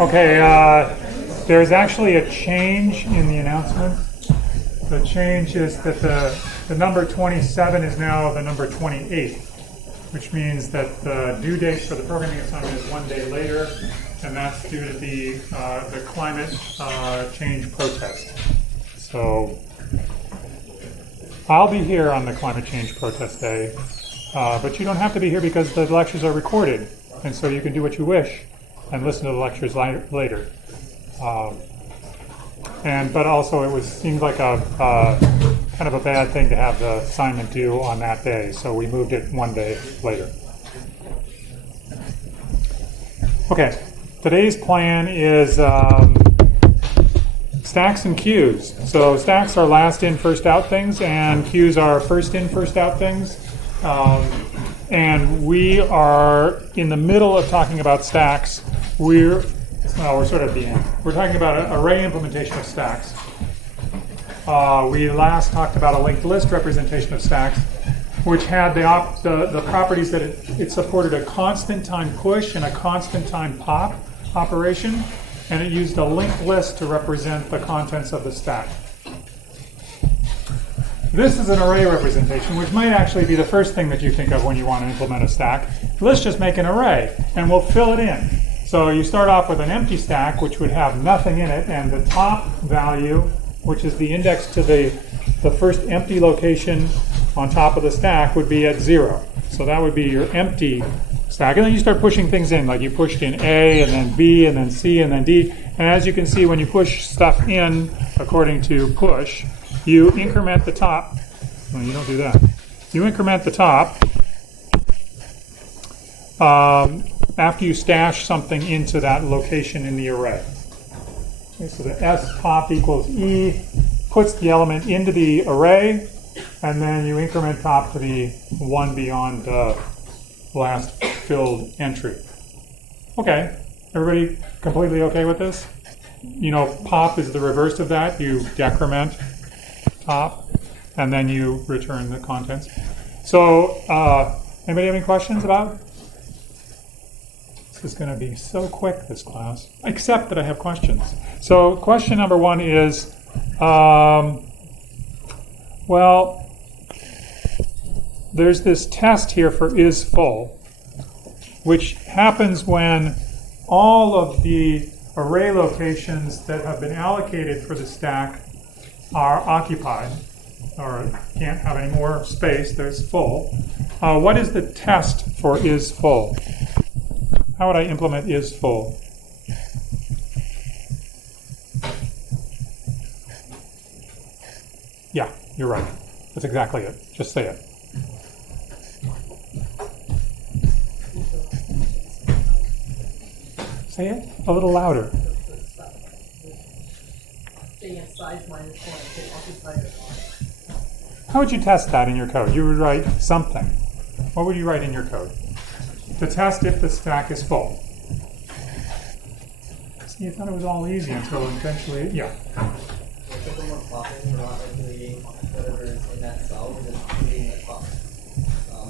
Okay, there's actually a change in the announcement. The change is that the number 27 is now the number 28, which means that the due date for the programming assignment is 1 day later, and that's due to the climate change protest. So I'll be here on the climate change protest day, but you don't have to be here because the lectures are recorded, and so you can do what you wish and listen to the lectures later. But also it seemed like a kind of a bad thing to have the assignment due on that day, so we moved it 1 day later. Okay, today's plan is stacks and queues. So stacks are last in, first out things, and queues are first in, first out things. And we are in the middle of talking about stacks. We're sort of at the end. We're talking about an array implementation of stacks. We last talked about a linked list representation of stacks, which had the properties that it supported a constant time push and a constant time pop operation, and it used a linked list to represent the contents of the stack. This is an array representation, which might actually be the first thing that you think of when you want to implement a stack. Let's just make an array, and we'll fill it in. So you start off with an empty stack, which would have nothing in it, and the top value, which is the index to the first empty location on top of the stack, would be at 0. So that would be your empty stack. And then you start pushing things in, like you pushed in A, and then B, and then C, and then D. And as you can see, when you push stuff in according to push, you increment the top. No, you don't do that. You increment the top after you stash something into that location in the array. Okay, so the S top equals E puts the element into the array, and then you increment top to the one beyond the last filled entry. Okay, everybody completely okay with this? You know, pop is the reverse of that. You decrement top, and then you return the contents. So, anybody have any questions about? This is going to be so quick, this class, except that I have questions. So, question number 1 is, well, there's this test here for is full, which happens when all of the array locations that have been allocated for the stack are occupied, or can't have any more space, there's full. What is the test for is full? How would I implement is full? Yeah, you're right. That's exactly it. Just say it. Say it a little louder. Size minus 1 occupied. How would you test that in your code? You would write something. What would you write in your code? To test if the stack is full. See, I thought it was all easy until eventually, yeah. If we're popping, we're not actually whatever is in that cell, we're just putting the top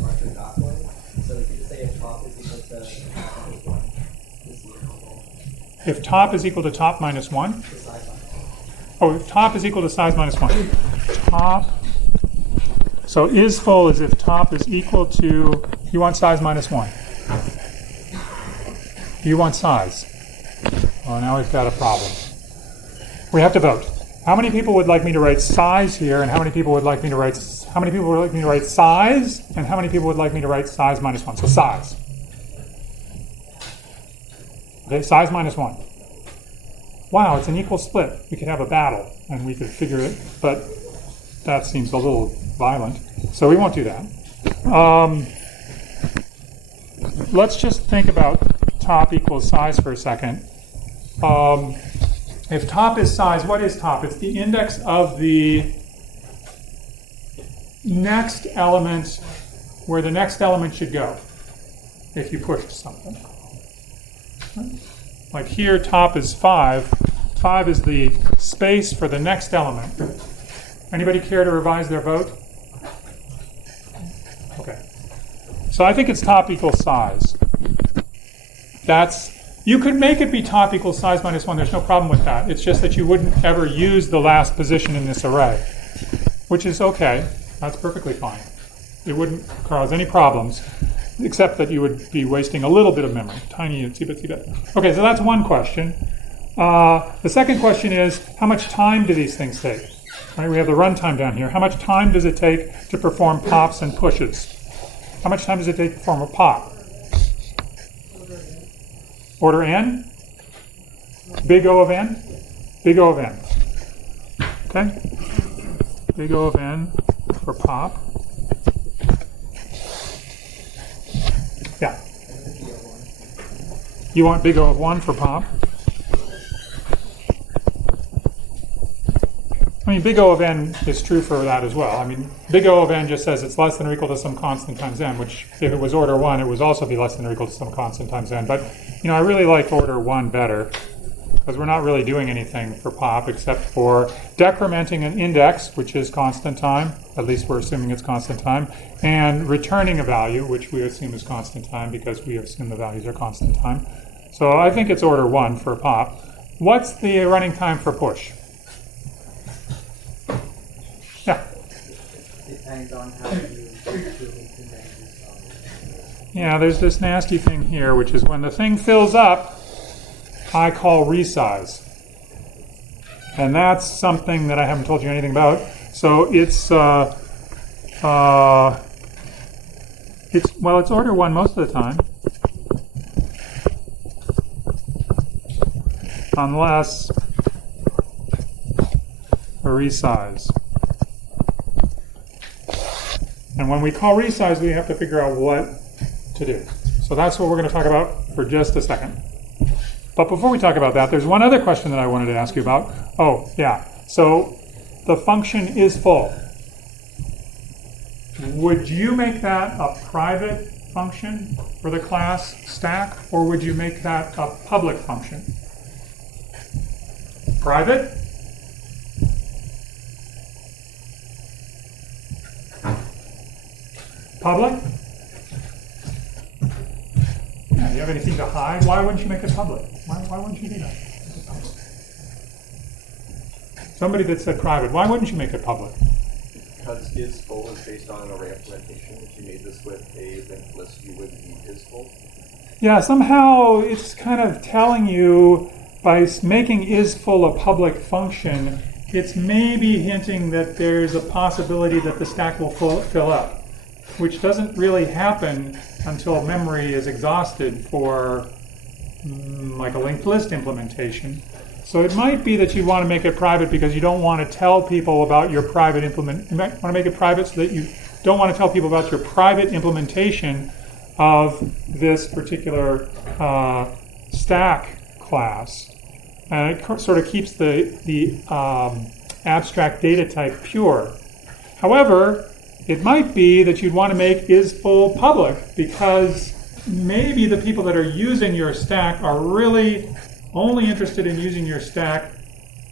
marker dot one. So if you just say if top is equal to top minus 1, this is full. If top is equal to top minus 1? The size minus 1. Oh, if top is equal to size minus 1. Top. So is full is if top is equal to, you want size minus 1. You want size. Well, now we've got a problem. We have to vote. How many people would like me to write size here, and how many people would like me to write size, and how many people would like me to write size minus 1? So size. Okay, size minus 1. Wow, it's an equal split. We could have a battle, and we could figure it, but that seems a little violent. So we won't do that. Let's just think about top equals size for a second. If top is size, what is top? It's the index of the next element where the next element should go if you pushed something. Like here, top is 5. 5 is the space for the next element. Anybody care to revise their vote? Okay. So I think it's top equals size. That's You could make it be top equals size minus 1. There's no problem with that. It's just that you wouldn't ever use the last position in this array, which is okay. That's perfectly fine. It wouldn't cause any problems, except that you would be wasting a little bit of memory. Tiny, itsy bitsy bit. Okay, so that's one question. The second question is, how much time do these things take? Right, we have the runtime down here. How much time does it take to perform pops and pushes? How much time does it take to perform a pop? Order n? Big O of n? Big O of n. Okay? Big O of n for pop. Yeah. You want big O of 1 for pop? I mean, big O of n is true for that as well. I mean, big O of n just says it's less than or equal to some constant times n, which if it was order 1, it would also be less than or equal to some constant times n. But, you know, I really like order 1 better because we're not really doing anything for pop except for decrementing an index, which is constant time, at least we're assuming it's constant time, and returning a value, which we assume is constant time because we assume the values are constant time. So I think it's order 1 for pop. What's the running time for push? Yeah. Depends on how you Yeah, there's this nasty thing here, which is when the thing fills up, I call resize. And that's something that I haven't told you anything about. So it's order 1 most of the time. Unless a resize. And when we call resize, we have to figure out what to do. So that's what we're going to talk about for just a second. But before we talk about that, there's one other question that I wanted to ask you about. Oh, yeah. So the function is full. Would you make that a private function for the class stack, or would you make that a public function? Private? Public? Yeah, do you have anything to hide? Why wouldn't you make it public? Why wouldn't you do that? Somebody that said private, why wouldn't you make it public? Because is full is based on an array implementation. If you made this with a linked list, you wouldn't need is full. Yeah, somehow it's kind of telling you by making is full a public function, it's maybe hinting that there's a possibility that the stack will fill up, which doesn't really happen until memory is exhausted for like a linked list implementation. So it might be that you want to make it private because you don't want to tell people about your private implement. You might want to make it private so that you don't want to tell people about your private implementation of this particular stack class. And it sort of keeps the abstract data type pure. However, it might be that you'd want to make is full public because maybe the people that are using your stack are really only interested in using your stack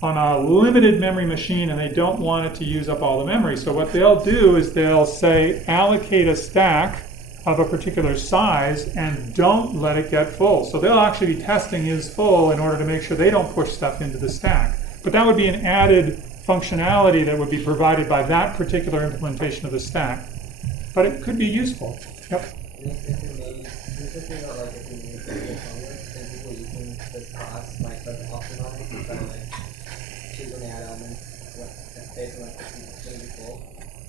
on a limited memory machine and they don't want it to use up all the memory. So what they'll do is they'll say allocate a stack of a particular size and don't let it get full. So they'll actually be testing is full in order to make sure they don't push stuff into the stack. But that would be an added functionality that would be provided by that particular implementation of the stack. But it could be useful. Yep. This class might try to optimize and try to like choose an add elements based on like it's going to be full.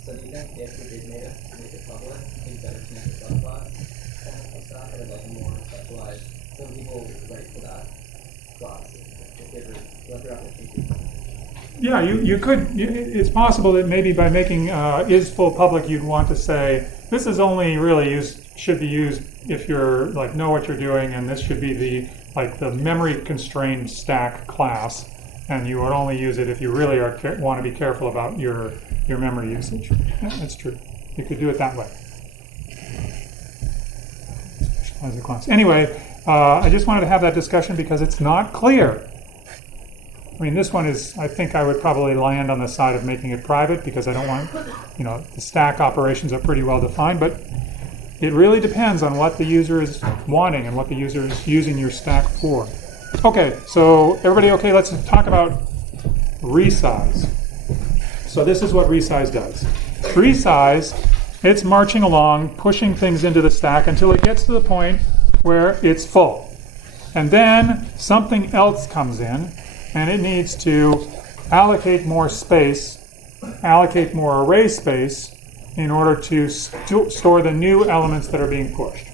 So even if we did make it public, it's better to make a subclass and stuff and like more specialized. Some people write for that class if they ever let their application. Yeah, you could. It's possible that maybe by making is full public, you'd want to say this is only really should be used if you're like know what you're doing, and this should be the memory constrained stack class, and you would only use it if you really want to be careful about your memory usage. Yeah, that's true. You could do it that way. As a class. Anyway, I just wanted to have that discussion because it's not clear. I mean, this one is, I think I would probably land on the side of making it private because I don't want, the stack operations are pretty well defined, but It really depends on what the user is wanting and what the user is using your stack for. Okay, so everybody okay? Let's talk about Resize. So this is what Resize does. Resize, it's marching along, pushing things into the stack until it gets to the point where it's full. And then something else comes in, and it needs to allocate more space, allocate more array space, in order to store the new elements that are being pushed.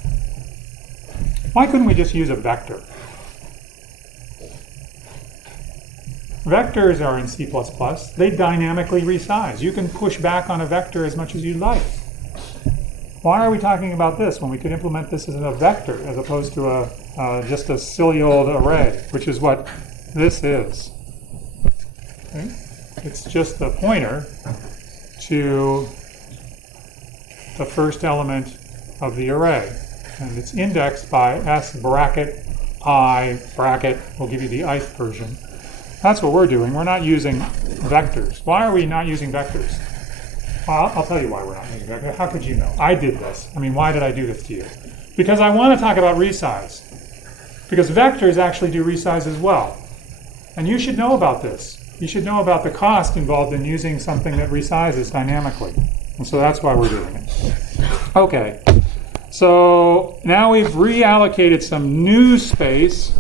Why couldn't we just use a vector? Vectors are in C++. They dynamically resize. You can push back on a vector as much as you like. Why are we talking about this when we could implement this as a vector as opposed to just a silly old array, which is what this is? Okay? It's just the pointer to the first element of the array. And it's indexed by S bracket I bracket. We'll give you the ith version. That's what we're doing. We're not using vectors. Why are we not using vectors? Well, I'll tell you why we're not using vectors. How could you know? I did this. I mean, why did I do this to you? Because I want to talk about resize. Because vectors actually do resize as well. And you should know about this. You should know about the cost involved in using something that resizes dynamically. And so that's why we're doing it. Okay, so now we've reallocated some new space,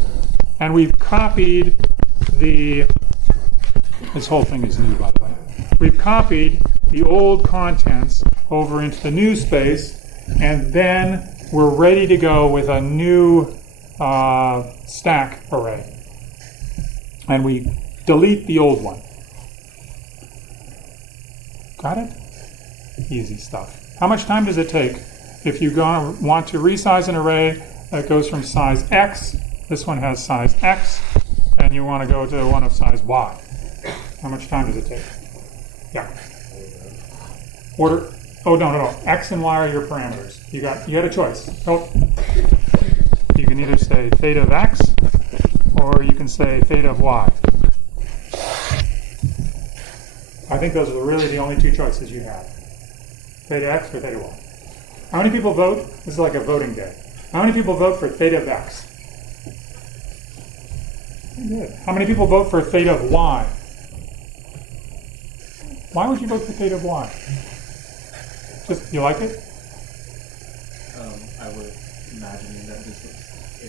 and we've copied this whole thing is new, by the way. We've copied the old contents over into the new space, and then we're ready to go with a new stack array. And we delete the old one. Got it? Easy stuff. How much time does it take if you want to resize an array that goes from size X, this one has size X, and you want to go to one of size Y? How much time does it take? Yeah. Order. Oh, no. X and Y are your parameters. You had a choice. Oh. You can either say theta of X, or you can say theta of Y. I think those are really the only two choices you have. Theta X or theta Y. How many people vote? This is like a voting day. How many people vote for theta of X? Good. How many people vote for theta of Y? Why would you vote for theta of Y? Just, you like it? I would imagine that this is a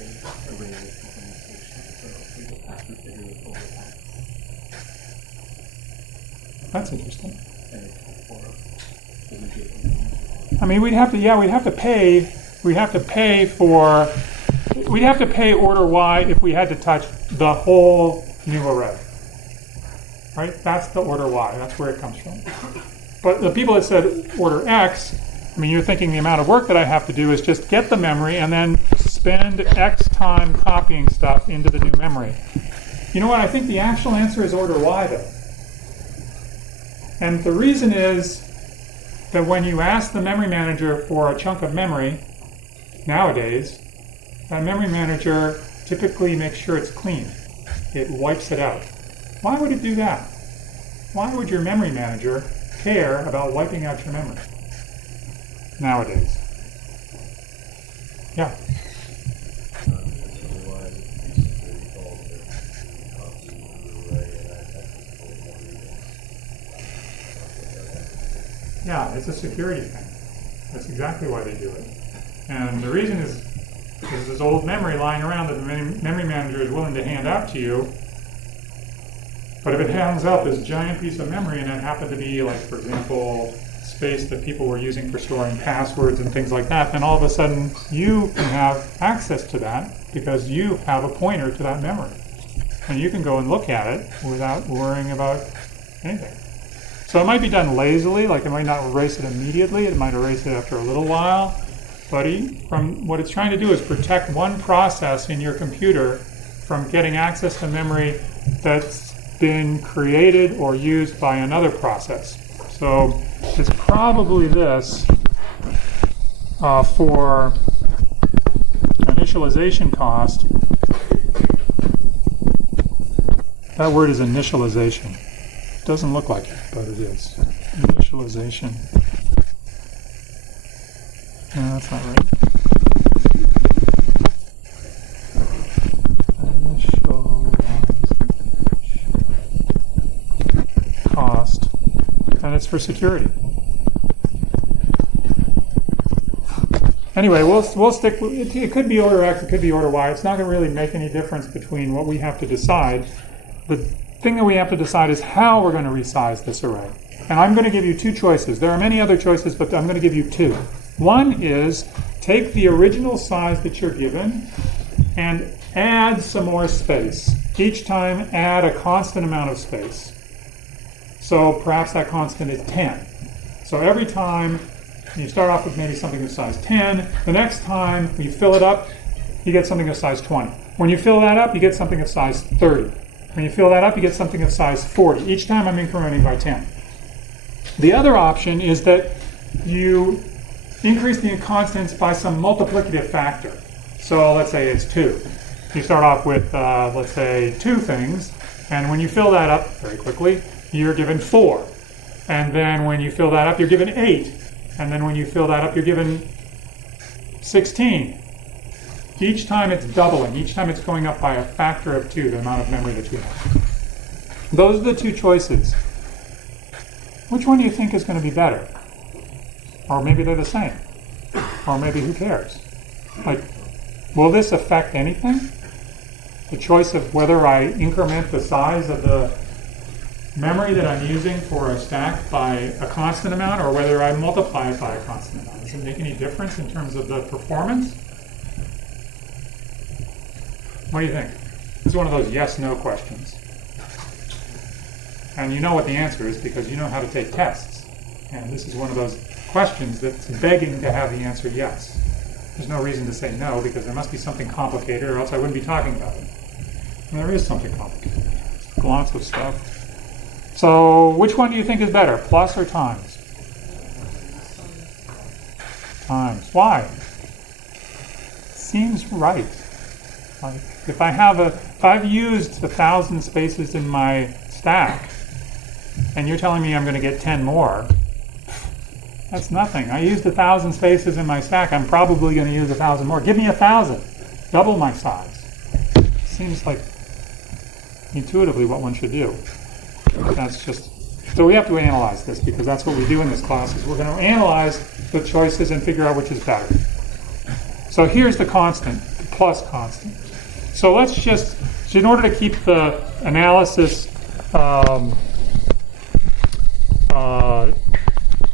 array of implementation, so we will have to figure it over X. That's interesting. And for I mean, we'd have to pay order Y if we had to touch the whole new array. Right? That's the order Y. That's where it comes from. But the people that said order X, I mean, you're thinking the amount of work that I have to do is just get the memory and then spend X time copying stuff into the new memory. You know what? I think the actual answer is order Y, though. And the reason is that when you ask the memory manager for a chunk of memory, nowadays, that memory manager typically makes sure it's clean. It wipes it out. Why would it do that? Why would your memory manager care about wiping out your memory nowadays? Yeah. Yeah, it's a security thing. That's exactly why they do it. And the reason is there's this old memory lying around that the memory manager is willing to hand out to you. But if it hands out this giant piece of memory and it happened to be, like, for example, space that people were using for storing passwords and things like that, then all of a sudden you can have access to that because you have a pointer to that memory. And you can go and look at it without worrying about anything. So it might be done lazily, like it might not erase it immediately, it might erase it after a little while, but from what it's trying to do is protect one process in your computer from getting access to memory that's been created or used by another process. So it's probably this for initialization cost. That word is initialization. Doesn't look like it, but it is. Initialization. No, that's not right. Initialized cost, and it's for security. Anyway, we'll stick. It could be order X, it could be order Y. It's not going to really make any difference between what we have to decide. The thing that we have to decide is how we're going to resize this array. And I'm going to give you two choices. There are many other choices, but I'm going to give you two. One is take the original size that you're given and add some more space. Each time, add a constant amount of space. So perhaps that constant is 10. So every time you start off with maybe something of size 10, the next time you fill it up, you get something of size 20. When you fill that up, you get something of size 30. When you fill that up, you get something of size 40. Each time I'm incrementing by 10. The other option is that you increase the constants by some multiplicative factor. So let's say it's 2. You start off with, let's say, 2 things, and when you fill that up very quickly, you're given 4. And then when you fill that up, you're given 8. And then when you fill that up, you're given 16. Each time it's doubling. Each time it's going up by a factor of 2, the amount of memory that you have. Those are the two choices. Which one do you think is going to be better? Or maybe they're the same. Or maybe who cares? Like, will this affect anything? The choice of whether I increment the size of the memory that I'm using for a stack by a constant amount, or whether I multiply it by a constant amount. Does it make any difference in terms of the performance? What do you think? This is one of those yes-no questions. And you know what the answer is because you know how to take tests. And this is one of those questions that's begging to have the answer yes. There's no reason to say no because there must be something complicated or else I wouldn't be talking about it. And there is something complicated. Lots of stuff. So which one do you think is better, plus or times? Times. Why? Seems right. Like if I've used 1,000 spaces in my stack, and you're telling me I'm going to get 10 more, that's nothing. I used 1,000 spaces in my stack. I'm probably going to use 1,000 more. Give me 1,000. Double my size. Seems like intuitively what one should do. That's just, so we have to analyze this because that's what we do in this class is we're going to analyze the choices and figure out which is better. So here's the constant, the plus constant. So let's just, so in order to keep the analysis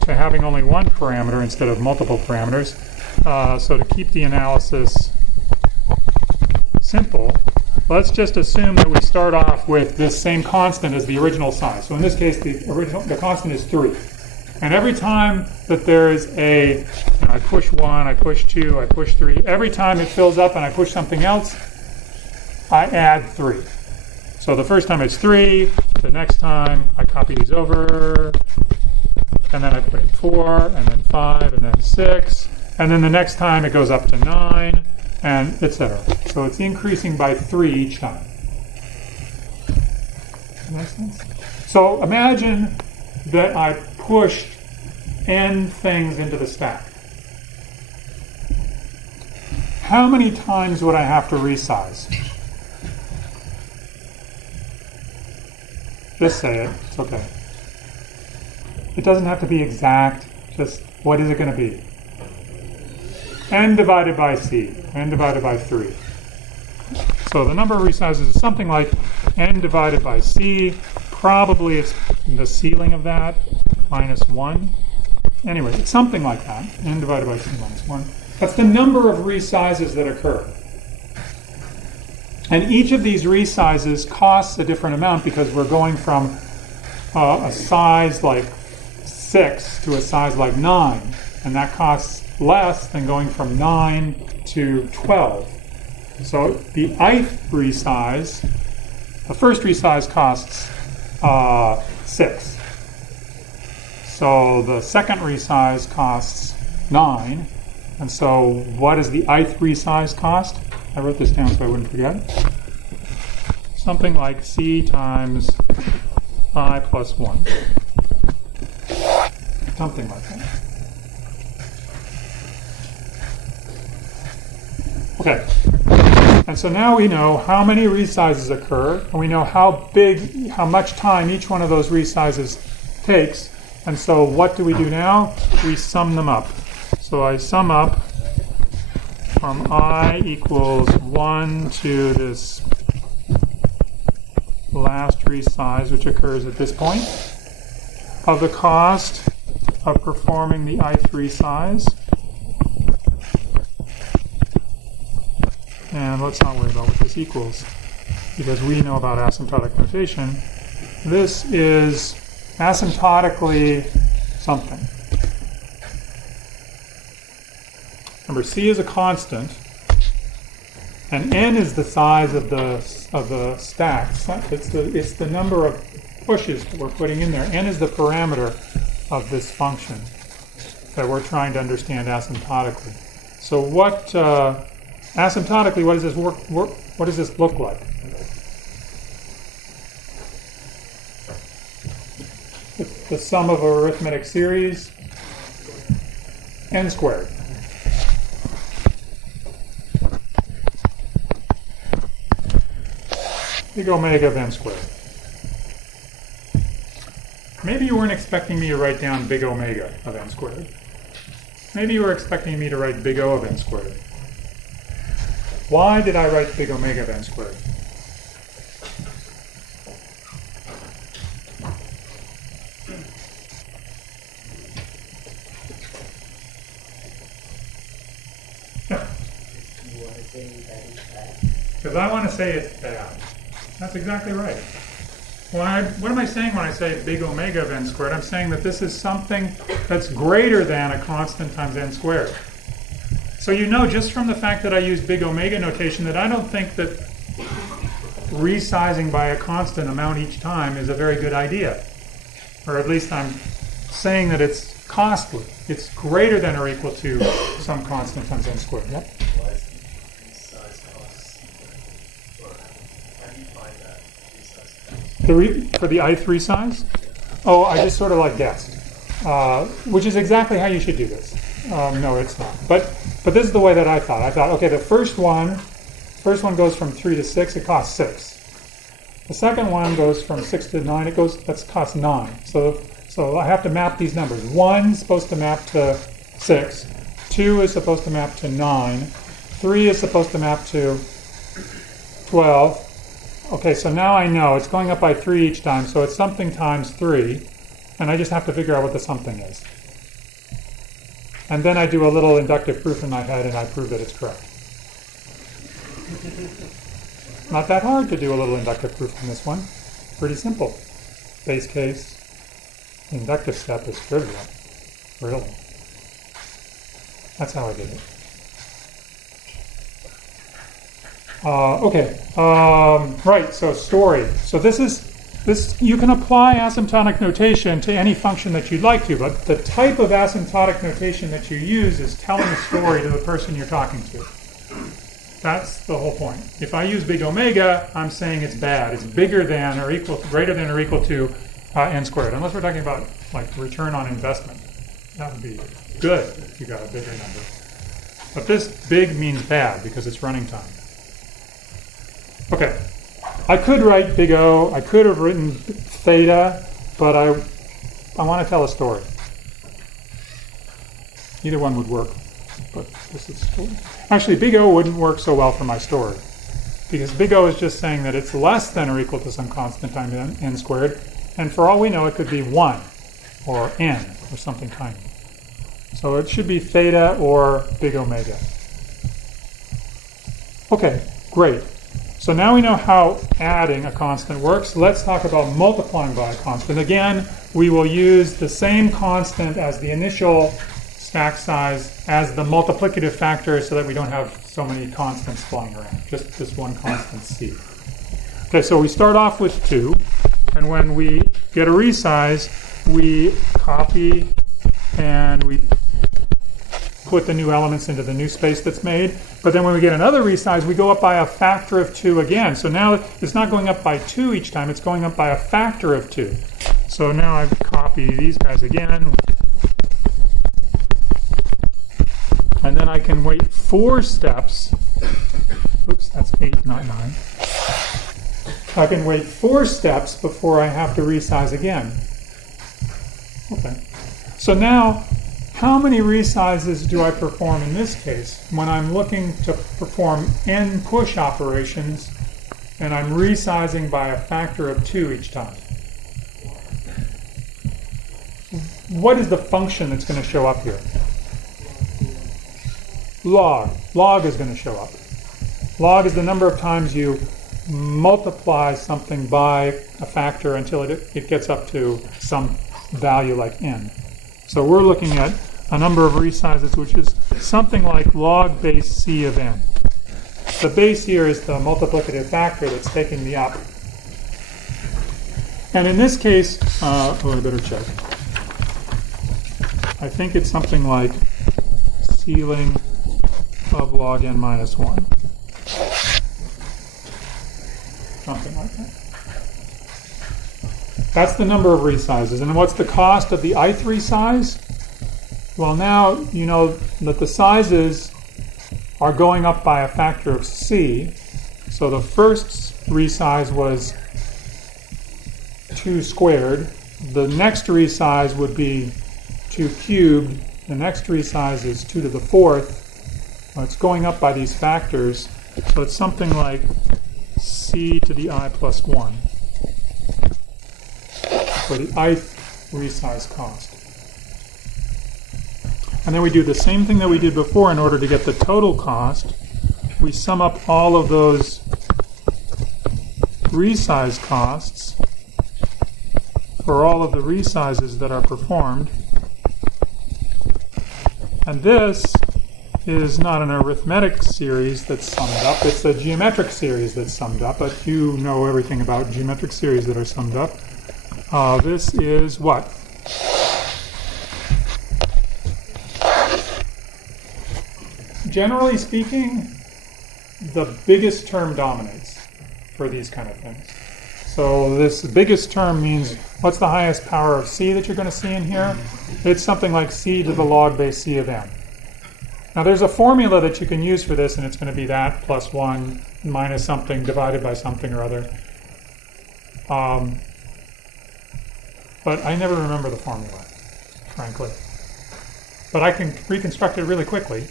to having only one parameter instead of multiple parameters, so to keep the analysis simple, let's just assume that we start off with this same constant as the original size. So in this case, the constant is 3. And every time that there is I push 1, I push 2, I push 3, every time it fills up and I push something else, I add 3. So the first time it's 3, the next time I copy these over, and then I put in 4, and then 5, and then 6, and then the next time it goes up to 9, and etc. So it's increasing by 3 each time. Make sense? So imagine that I pushed n things into the stack. How many times would I have to resize? Just say it. It's okay. It doesn't have to be exact. Just what is it going to be? N divided by C. N divided by 3. So the number of resizes is something like n divided by C. Probably it's the ceiling of that, minus 1. Anyway, it's something like that. N divided by C minus 1. That's the number of resizes that occur. And each of these resizes costs a different amount because we're going from a size like 6 to a size like 9. And that costs less than going from 9 to 12. So the ith resize, the first resize costs 6. So the second resize costs 9. And so what does the ith resize cost? I wrote this down so I wouldn't forget. Something like C times I plus 1. Something like that. Okay. And so now we know how many resizes occur, and we know how much time each one of those resizes takes. And so what do we do now? We sum them up. So I sum up from I equals 1 to this last resize, which occurs at this point, of the cost of performing the ith resize. And let's not worry about what this equals, because we know about asymptotic notation. This is asymptotically something. Remember, C is a constant, and n is the size of the stack. It's the number of pushes that we're putting in there. N is the parameter of this function that we're trying to understand asymptotically. So what asymptotically, what does this work? What does this look like? It's the sum of an arithmetic series, n squared. Big omega of n squared. Maybe you weren't expecting me to write down big omega of n squared. Maybe you were expecting me to write big O of n squared. Why did I write big omega of n squared? Because I want to say it's bad. That's exactly right. What am I saying when I say big omega of n squared? I'm saying that this is something that's greater than a constant times n squared. So you know just from the fact that I use big omega notation that I don't think that resizing by a constant amount each time is a very good idea. Or at least I'm saying that it's costly. It's greater than or equal to some constant times n squared. Yep. Why is the resize cost? Or how do you find that resize cost? For the ith resize? Oh, I just sort of like guessed. Which is exactly how you should do this. No, it's not. But this is the way that I thought. I thought, okay, the first one goes from 3 to 6, it costs 6. The second one goes from 6 to 9, that costs 9. So I have to map these numbers. 1 is supposed to map to 6. 2 is supposed to map to 9. 3 is supposed to map to 12. Okay, so now I know it's going up by 3 each time, so it's something times 3. And I just have to figure out what the something is. And then I do a little inductive proof in my head and I prove that it's correct. Not that hard to do a little inductive proof in this one. Pretty simple. Base case, inductive step is trivial. Really. That's how I did it. Okay. Right, so story. So this you can apply asymptotic notation to any function that you'd like to, but the type of asymptotic notation that you use is telling a story to the person you're talking to. That's the whole point. If I use big omega, I'm saying it's bad. It's bigger than or greater than or equal to n squared. Unless we're talking about like return on investment. That would be good if you got a bigger number. But this big means bad because it's running time. Okay. I could write big O, I could have written theta, but I want to tell a story. Either one would work, but this is actually big O wouldn't work so well for my story, because big O is just saying that it's less than or equal to some constant times n squared, and for all we know it could be 1 or n or something tiny. So it should be theta or big omega. Okay, great. So now we know how adding a constant works. Let's talk about multiplying by a constant. Again, we will use the same constant as the initial stack size as the multiplicative factor so that we don't have so many constants flying around. Just this one constant C. Okay, so we start off with 2, and when we get a resize, we copy and we put the new elements into the new space that's made. But then when we get another resize, we go up by a factor of 2 again. So now it's not going up by 2 each time, it's going up by a factor of 2. So now I copy these guys again. And then I can wait 4 steps That's 8, not 9. I can wait 4 steps before I have to resize again. Okay. So now, how many resizes do I perform in this case when I'm looking to perform n push operations and I'm resizing by a factor of 2 each time? What is the function that's going to show up here? Log. Log is going to show up. Log is the number of times you multiply something by a factor until it gets up to some value like n. So we're looking at a number of resizes which is something like log base c of n. The base here is the multiplicative factor that's taking me up. And in this case, I better check. I think it's something like ceiling of log n minus 1. Something like that. That's the number of resizes. And what's the cost of the ith resize? Well, now you know that the sizes are going up by a factor of c. So the first resize was 2 squared. The next resize would be 2 cubed. The next resize is 2 to the 4th. Well, it's going up by these factors. So it's something like c to the I plus 1 for the ith resize cost. And then we do the same thing that we did before in order to get the total cost. We sum up all of those resize costs for all of the resizes that are performed. And this is not an arithmetic series that's summed up, it's a geometric series that's summed up, but you know everything about geometric series that are summed up. This is what? Generally speaking, the biggest term dominates for these kind of things. So this biggest term means what's the highest power of c that you're going to see in here? It's something like c to the log base c of n. Now there's a formula that you can use for this, and it's going to be that plus 1 minus something divided by something or other. But I never remember the formula, frankly. But I can reconstruct it really quickly.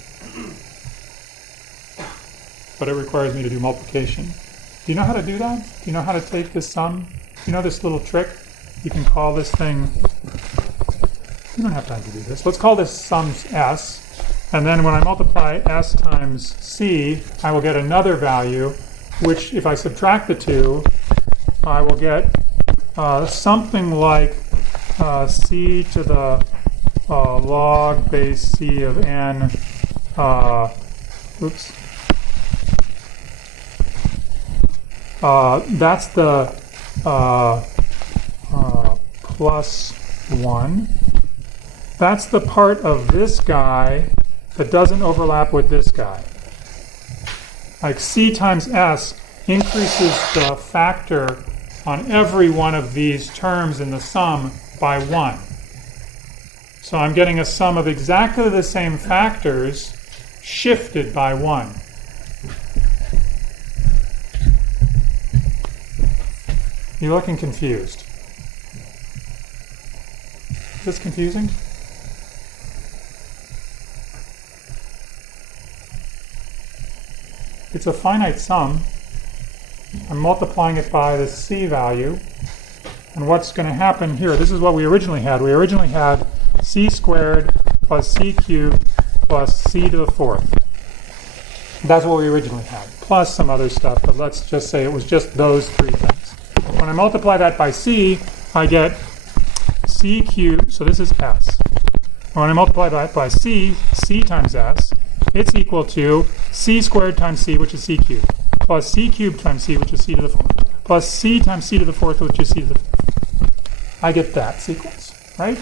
But it requires me to do multiplication. Do you know how to do that? Do you know how to take this sum? Do you know this little trick? You can call this thing... You don't have time to do this. Let's call this sum s. And then when I multiply s times c, I will get another value, which if I subtract the two, I will get something like c to the log base c of n, that's the plus 1. That's the part of this guy that doesn't overlap with this guy. Like c times s increases the factor on every one of these terms in the sum by 1. So I'm getting a sum of exactly the same factors shifted by 1. You're looking confused. Is this confusing? It's a finite sum. I'm multiplying it by the c value. And what's going to happen here, this is what we originally had. We originally had c squared plus c cubed plus c to the 4th. That's what we originally had, plus some other stuff, but let's just say it was just those 3 things. When I multiply that by c, I get c cubed, so this is s. When I multiply that by c times s, it's equal to c squared times c, which is c cubed, plus c cubed times c, which is c to the 4th, plus c times c to the 4th, which is c to the 5th. I get that sequence, right?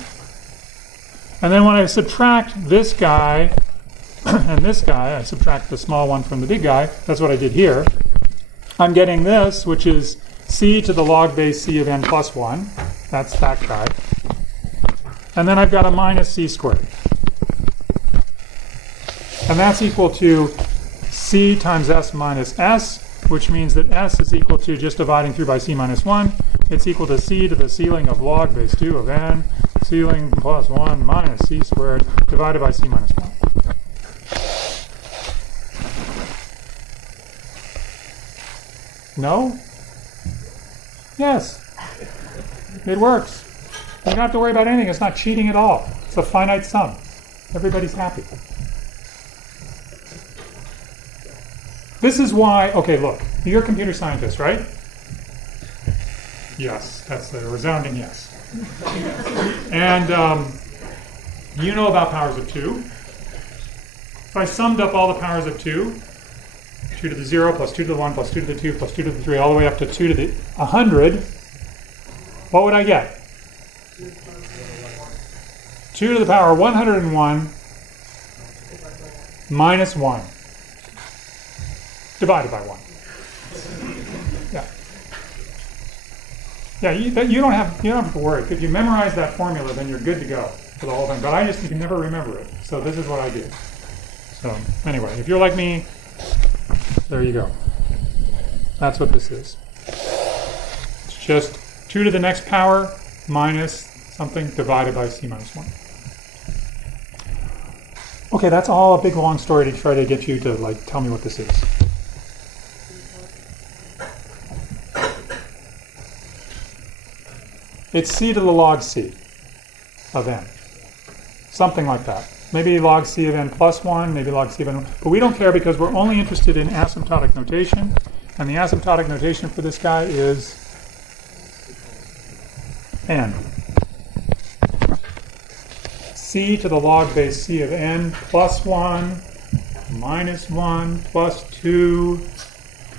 And then when I subtract this guy and this guy, I subtract the small one from the big guy, that's what I did here, I'm getting this, which is c to the log base c of n plus 1. That's that guy. And then I've got a minus c squared. And that's equal to C times S minus S, which means that S is equal to, just dividing through by C minus 1, it's equal to C to the ceiling of log base 2 of n, ceiling plus 1 minus C squared, divided by C minus 1. No? Yes. It works. You don't have to worry about anything. It's not cheating at all. It's a finite sum. Everybody's happy. This is why, okay, look, you're a computer scientist, right? Yes, that's a resounding yes. And you know about powers of 2. If I summed up all the powers of 2, 2 to the 0 plus 2 to the 1 plus 2 to the 2 plus 2 to the 3, all the way up to 2 to the 100, what would I get? 2 to the power 101 minus 1 divided by 1. Yeah. Yeah, you don't have to worry. If you memorize that formula, then you're good to go for the whole thing. But you can never remember it. So this is what I do. So anyway, if you're like me, there you go. That's what this is. It's just 2 to the next power minus something divided by C minus 1. Okay, that's all a big long story to try to get you to tell me what this is. It's C to the log C of n. Something like that. Maybe log C of n plus 1, maybe log C of n 1. But we don't care because we're only interested in asymptotic notation. And the asymptotic notation for this guy is n. C to the log base C of n plus 1, minus 1, plus 2,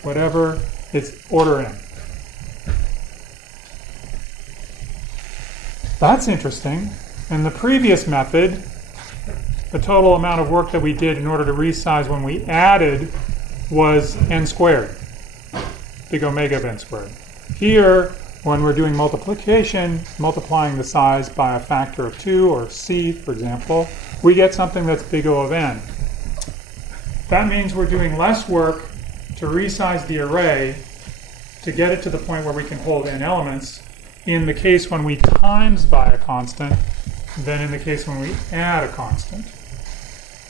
whatever. It's order n. That's interesting. In the previous method, the total amount of work that we did in order to resize when we added was n squared, big omega of n squared. Here, when we're doing multiplication, multiplying the size by a factor of 2, or c, for example, we get something that's big O of n. That means we're doing less work to resize the array to get it to the point where we can hold n elements in the case when we times by a constant than in the case when we add a constant.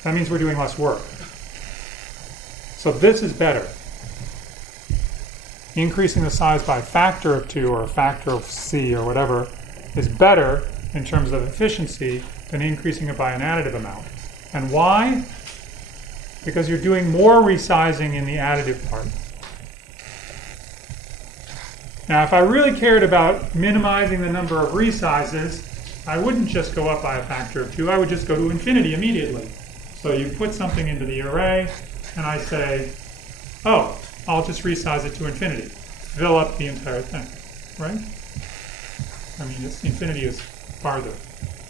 That means we're doing less work. So this is better. Increasing the size by a factor of 2 or a factor of c or whatever is better in terms of efficiency than increasing it by an additive amount. And why? Because you're doing more resizing in the additive part. Now, if I really cared about minimizing the number of resizes, I wouldn't just go up by a factor of 2. I would just go to infinity immediately. So you put something into the array, and I say, oh, I'll just resize it to infinity. Fill up the entire thing, right? I mean, infinity is farther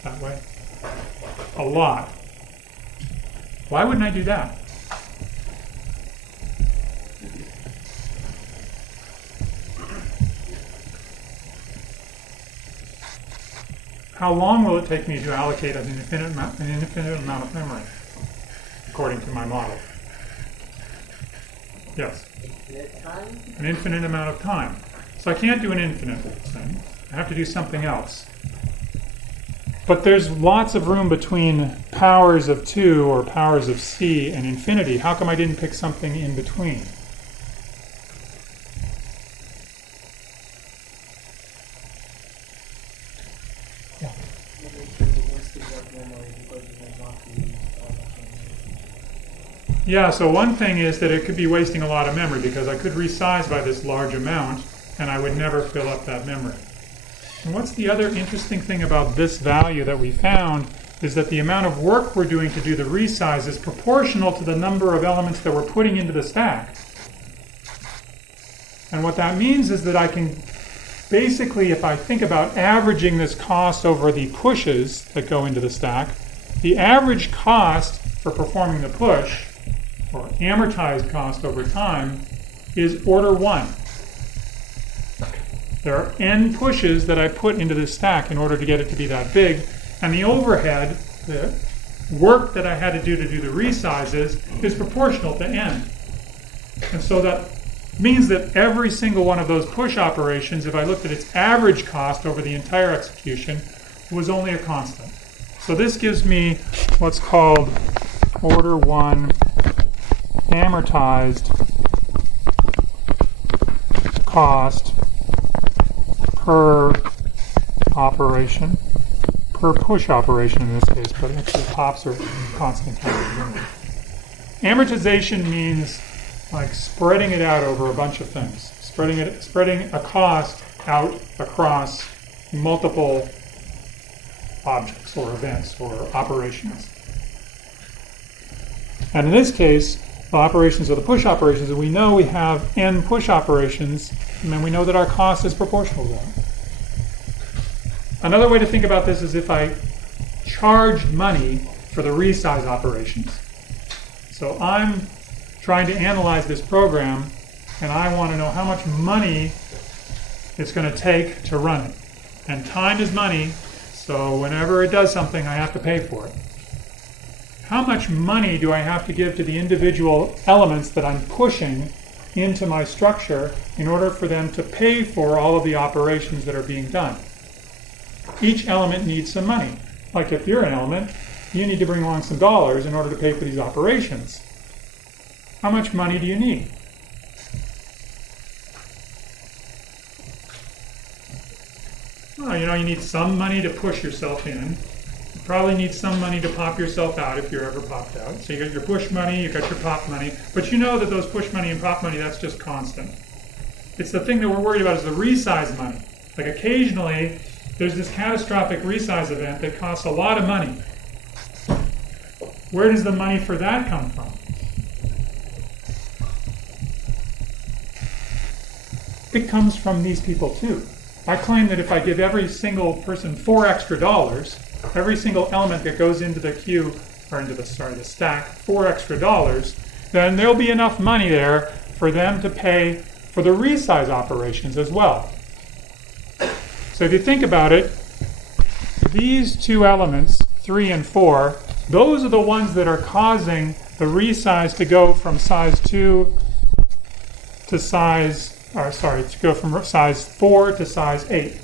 that way. A lot. Why wouldn't I do that? How long will it take me to allocate an infinite amount of memory, according to my model? Yes? Infinite time? An infinite amount of time. So I can't do an infinite thing. I have to do something else. But there's lots of room between powers of 2 or powers of c and infinity. How come I didn't pick something in between? Yeah, so one thing is that it could be wasting a lot of memory because I could resize by this large amount and I would never fill up that memory. And what's the other interesting thing about this value that we found is that the amount of work we're doing to do the resize is proportional to the number of elements that we're putting into the stack. And what that means is that I can basically, if I think about averaging this cost over the pushes that go into the stack, the average cost for performing the push, or amortized cost over time, is order 1. There are n pushes that I put into this stack in order to get it to be that big, and the overhead, the work that I had to do the resizes, is proportional to n. And so that means that every single one of those push operations, if I looked at its average cost over the entire execution, was only a constant. So this gives me what's called order 1 amortized cost per operation, per push operation in this case, but actually pops are constant time. Amortization means like spreading it out over a bunch of things, spreading a cost out across multiple objects or events or operations. And in this case, the operations are the push operations, and we know we have n push operations, and then we know that our cost is proportional to that. Another way to think about this is if I charge money for the resize operations. So I'm trying to analyze this program, and I want to know how much money it's going to take to run it. And time is money, so whenever it does something, I have to pay for it. How much money do I have to give to the individual elements that I'm pushing into my structure in order for them to pay for all of the operations that are being done? Each element needs some money. Like if you're an element, you need to bring along some dollars in order to pay for these operations. How much money do you need? Well, you need some money to push yourself in. You probably need some money to pop yourself out if you're ever popped out. So you got your push money, you got your pop money, but you know that those push money and pop money, that's just constant. It's the thing that we're worried about is the resize money. Like occasionally, there's this catastrophic resize event that costs a lot of money. Where does the money for that come from? It comes from these people too. I claim that if I give every single person $4 extra, every single element that goes into the queue, or into the stack, $4 extra, then there'll be enough money there for them to pay for the resize operations as well. So if you think about it, these two elements, 3 and 4, those are the ones that are causing the resize to go from size 2 to size, to go from size 4 to size 8.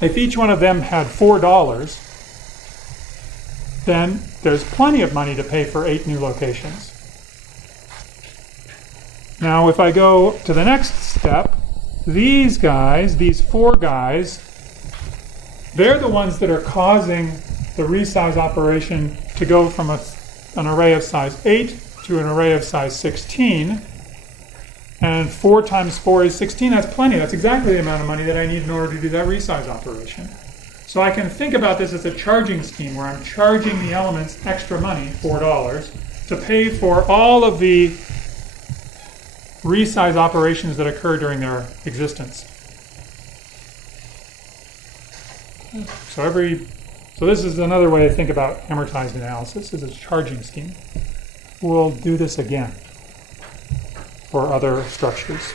If each one of them had $4, then there's plenty of money to pay for 8 new locations. Now, if I go to the next step, these guys, these 4 guys, they're the ones that are causing the resize operation to go from an array of size 8 to an array of size 16. And 4 times 4 is 16. That's plenty. That's exactly the amount of money that I need in order to do that resize operation. So I can think about this as a charging scheme where I'm charging the elements extra money, $4, to pay for all of the resize operations that occur during their existence. So this is another way to think about amortized analysis, is a charging scheme. We'll do this again for other structures.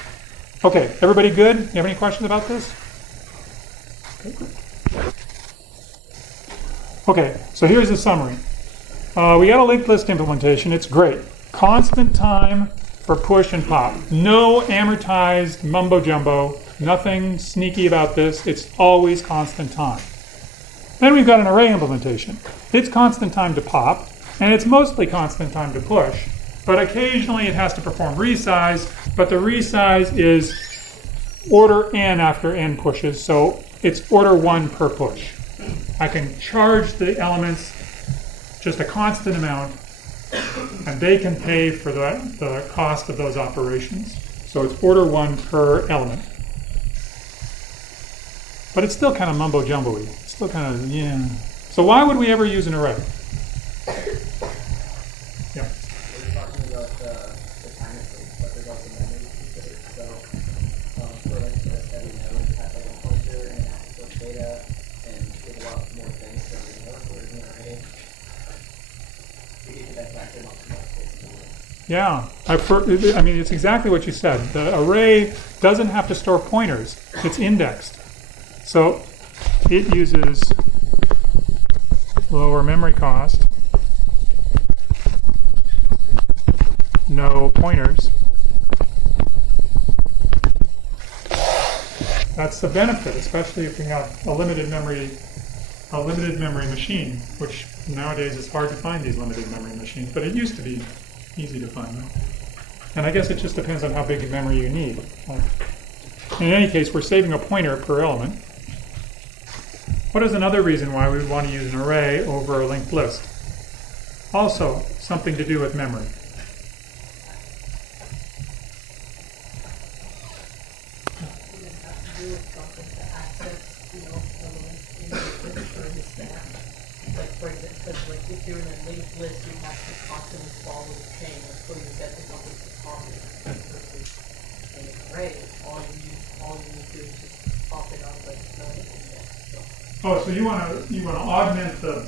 Okay, everybody good? You have any questions about this? Okay, good. Okay, so here's the summary. We got a linked list implementation. It's great. Constant time for push and pop. No amortized mumbo jumbo. Nothing sneaky about this. It's always constant time. Then we've got an array implementation. It's constant time to pop, and it's mostly constant time to push. But occasionally it has to perform resize, but the resize is order n after n pushes, so it's order 1 per push. I can charge the elements just a constant amount, and they can pay for the cost of those operations. So it's order 1 per element. But it's still kind of mumbo-jumbo-y. It's still kind of, yeah. So why would we ever use an array? Yeah. We're talking about the time increase, but there's also memory considered. So, for instance, every node has like a pointer and access data, and there's a lot more things that we know. Whereas in an array, we get that back to much more space. Yeah, I mean, it's exactly what you said. The array doesn't have to store pointers. It's indexed. So it uses lower memory cost no pointers. That's the benefit, especially if we have a limited memory machine, which nowadays is hard to find these limited memory machines, but it used to be easy to find them. And I guess it just depends on how big a memory you need. In any case, we're saving a pointer per element. What is another reason why we would want to use an array over a linked list? Also, something to do with memory. If you're in a linked list, you have to constantly follow the chain until you get to something to copy. Versus an array, all you need to do is just pop it out of the next. Oh, so you want to augment the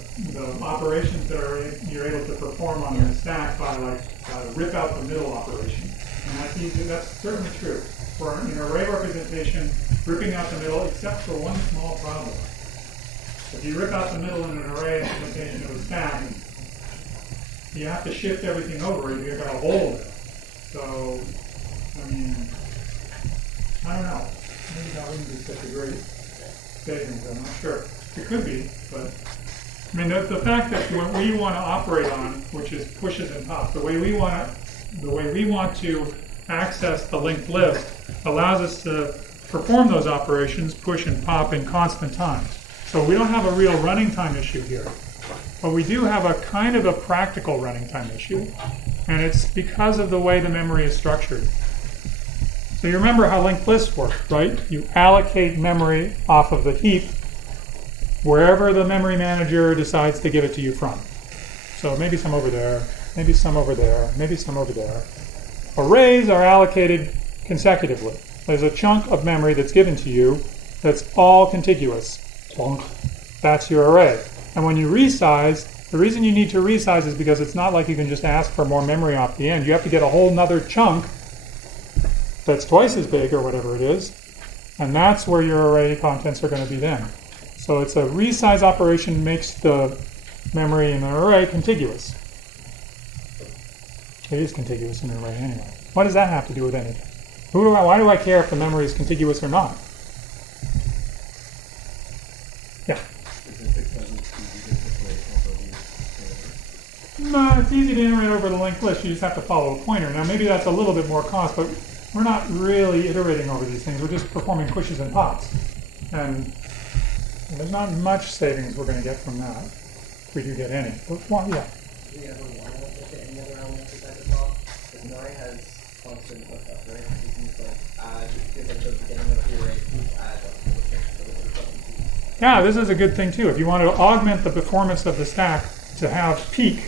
operations that you're able to perform on the stack by rip out the middle operation, and that's easy. That's certainly true for an array representation. Ripping out the middle, except for one small problem. If you rip out the middle in an array implementation of a stack, you have to shift everything over if you're going to hold it. So, I mean, I don't know. Maybe that wouldn't be such a great savings. I'm not sure. It could be, but I mean, the fact that what we want to operate on, which is pushes and pops, the way we want to access the linked list allows us to perform those operations, push and pop, in constant time. So we don't have a real running time issue here, but we do have a kind of a practical running time issue, and it's because of the way the memory is structured. So you remember how linked lists work, right? You allocate memory off of the heap wherever the memory manager decides to give it to you from. So maybe some over there, maybe some over there, maybe some over there. Arrays are allocated consecutively. There's a chunk of memory that's given to you that's all contiguous. That's your array. And when you resize, the reason you need to resize is because it's not like you can just ask for more memory off the end. You have to get a whole nother chunk that's twice as big or whatever it is, and that's where your array contents are going to be then. So it's a resize operation makes the memory in an array contiguous. It is contiguous in an array anyway. What does that have to do with anything? Why do I care if the memory is contiguous or not? Yeah. No, it's easy to iterate over the linked list. You just have to follow a pointer. Now, maybe that's a little bit more cost, but we're not really iterating over these things. We're just performing pushes and pops. And there's not much savings we're going to get from that, if we do get any. But, well, yeah. Do you ever want to look at any other elements at the top? Because an array has constant lookup, right? You can just add, just at the beginning of the array, you add Yeah, this is a good thing too. If you want to augment the performance of the stack to have peak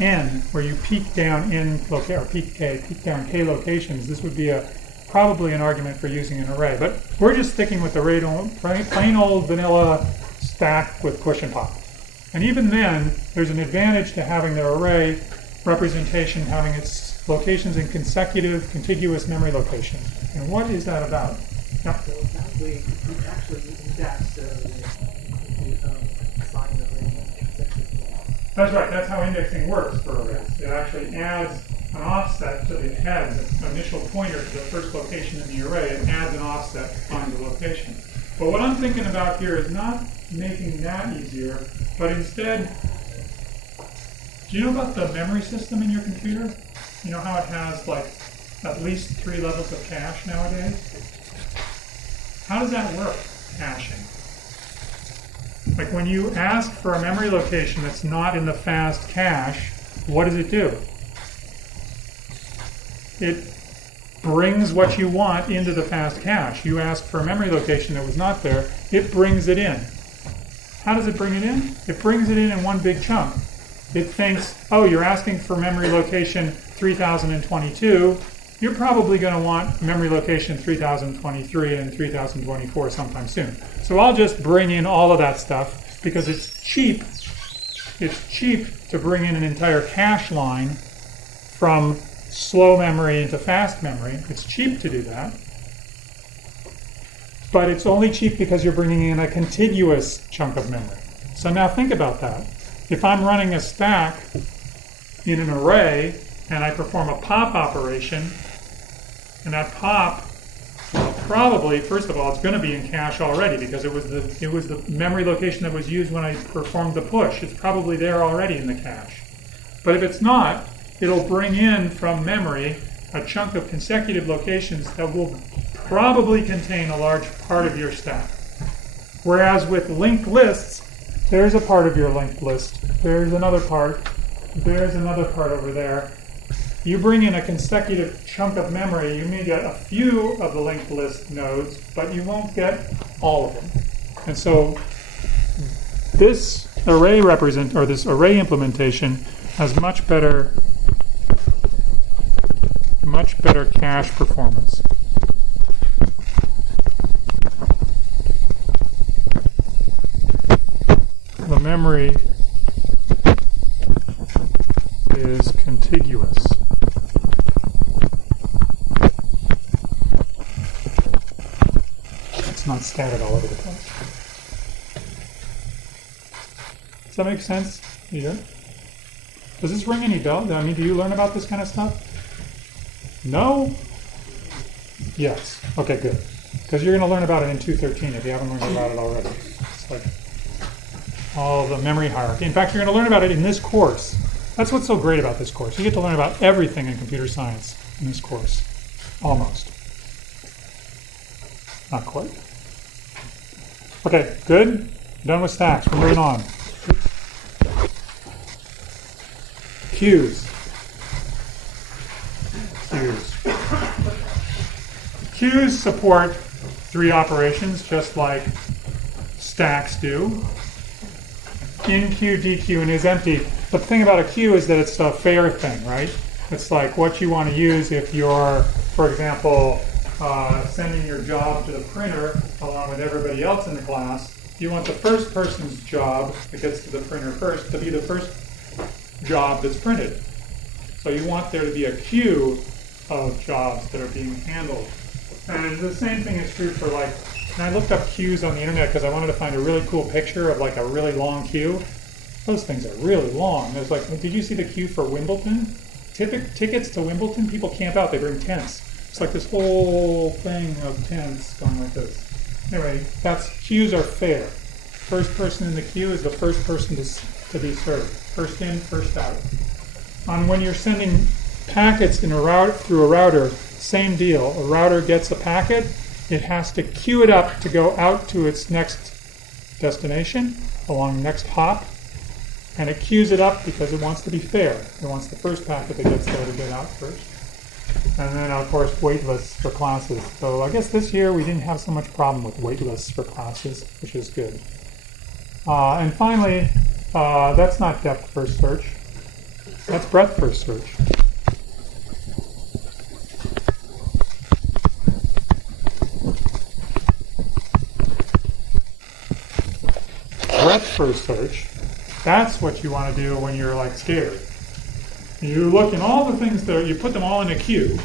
n, where you peak down n or peak down k locations, this would be probably an argument for using an array. But we're just sticking with the plain old vanilla stack with push and pop. And even then, there's an advantage to having the array representation having its locations in consecutive, contiguous memory locations. And what is that about? Yeah. So that way, we actually index assign the ring. That's right. That's how indexing works for arrays. It actually adds an offset to the head, the initial pointer to the first location in the array. It adds an offset to find the location. But what I'm thinking about here is not making that easier, but instead, do you know about the memory system in your computer? You know how it has like at least 3 levels of cache nowadays? How does that work, caching? Like when you ask for a memory location that's not in the fast cache, what does it do? It brings what you want into the fast cache. You ask for a memory location that was not there, it brings it in. How does it bring it in? It brings it in one big chunk. It thinks, oh, you're asking for memory location 3022. You're probably going to want memory location 3023 and 3024 sometime soon. So I'll just bring in all of that stuff because it's cheap. It's cheap to bring in an entire cache line from slow memory into fast memory. It's cheap to do that. But it's only cheap because you're bringing in a contiguous chunk of memory. So now think about that. If I'm running a stack in an array and I perform a pop operation, and that pop, well, probably, first of all, it's going to be in cache already because it was the memory location that was used when I performed the push. It's probably there already in the cache. But if it's not, it'll bring in from memory a chunk of consecutive locations that will probably contain a large part of your stack. Whereas with linked lists, there's a part of your linked list, there's another part over there. You bring in a consecutive chunk of memory, you may get a few of the linked list nodes, but you won't get all of them. And so this array implementation has much better cache performance. The memory is contiguous. It's not scattered all over the place. Does that make sense? Yeah. Does this ring any bells? I mean, do you learn about this kind of stuff? No? Yes. Okay, good. Because you're going to learn about it in 213 if you haven't learned about it already. It's like all the memory hierarchy. In fact, you're going to learn about it in this course. That's what's so great about this course. You get to learn about everything in computer science in this course. Almost. Not quite. Okay, good. Done with stacks. We're moving on. Queues. Queues support 3 operations just like stacks do. In queue, DQ, and is empty. But the thing about a queue is that it's a fair thing, right? It's like what you want to use if you're, for example, sending your job to the printer along with everybody else in the class. You want the first person's job that gets to the printer first to be the first job that's printed. So you want there to be a queue of jobs that are being handled. And the same thing is true for like, and I looked up queues on the internet because I wanted to find a really cool picture of like a really long queue. Those things are really long. There's like, did you see the queue for Wimbledon? Tickets to Wimbledon, people camp out, they bring tents. It's like this whole thing of tents going like this. Anyway, queues are fair. First person in the queue is the first person to be served. First in, first out. When you're sending packets through a router, same deal. A router gets a packet, it has to queue it up to go out to its next destination, along the next hop, and it queues it up because it wants to be fair. It wants the first packet that gets there to get out first. And then, of course, wait lists for classes. So I guess this year we didn't have so much problem with wait lists for classes, which is good. And finally, that's not depth first search. That's breadth first search. Breadth first search, that's what you want to do when you're like scared. You look in all the things that you put them all in a queue.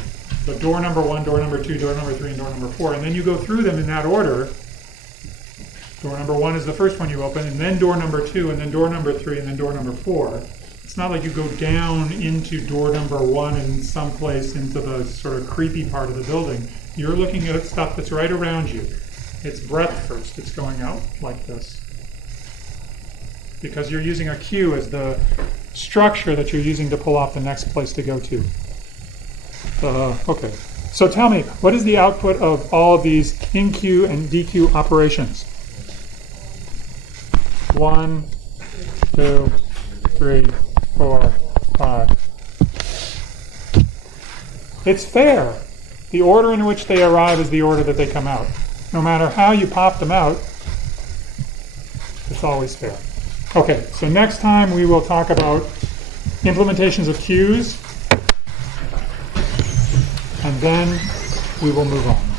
The door number 1, door number 2, door number 3, and door number 4, and then you go through them in that order. Door number 1 is the first one you open, and then door number 2, and then door number 3, and then door number 4. It's not like you go down into door number 1 and someplace into the sort of creepy part of the building. You're looking at stuff that's right around you. It's breadth first. It's going out like this. Because you're using a queue as the structure that you're using to pull off the next place to go to. Okay. So tell me, what is the output of all of these in queue and DQ operations? 1, 2, 3, 4, 5. It's fair. The order in which they arrive is the order that they come out. No matter how you pop them out, it's always fair. Okay, so next time we will talk about implementations of queues, and then we will move on.